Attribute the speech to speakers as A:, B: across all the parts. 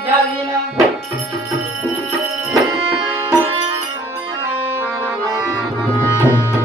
A: Thank you.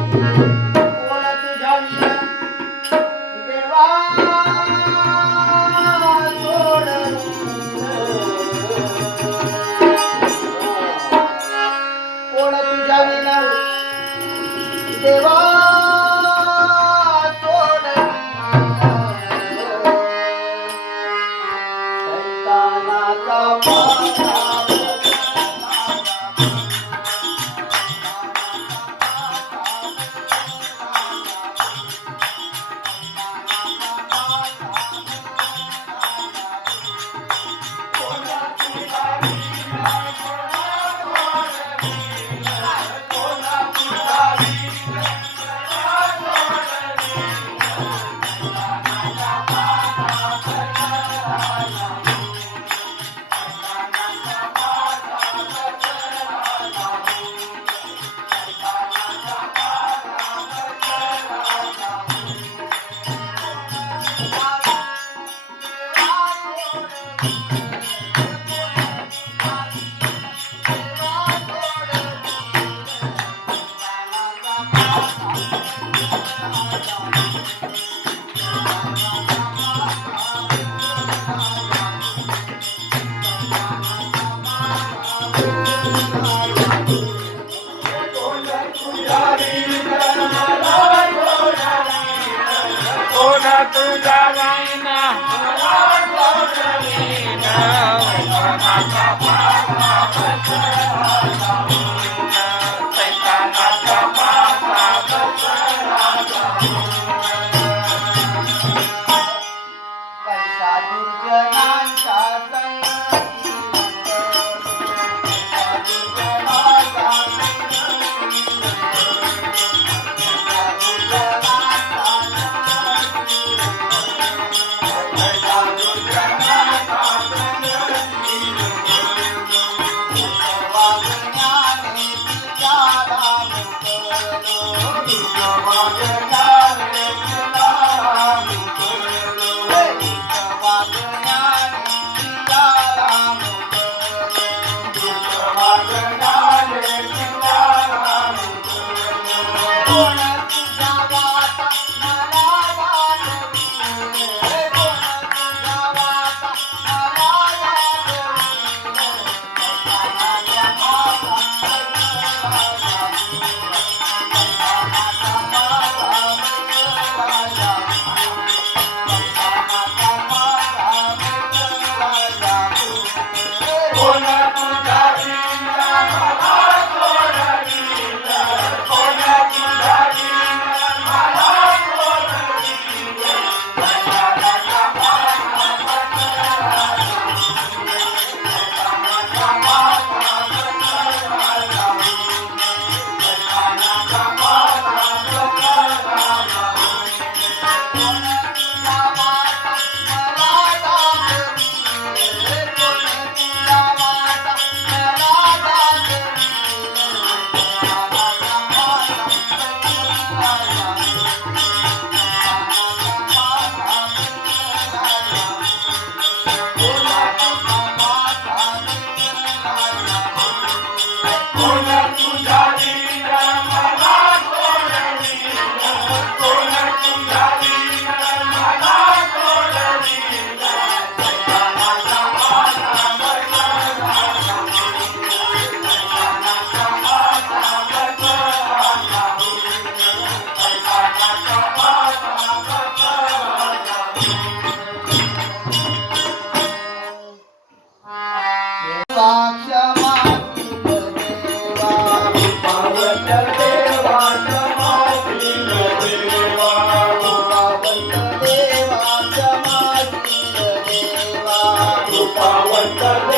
A: I tuja Power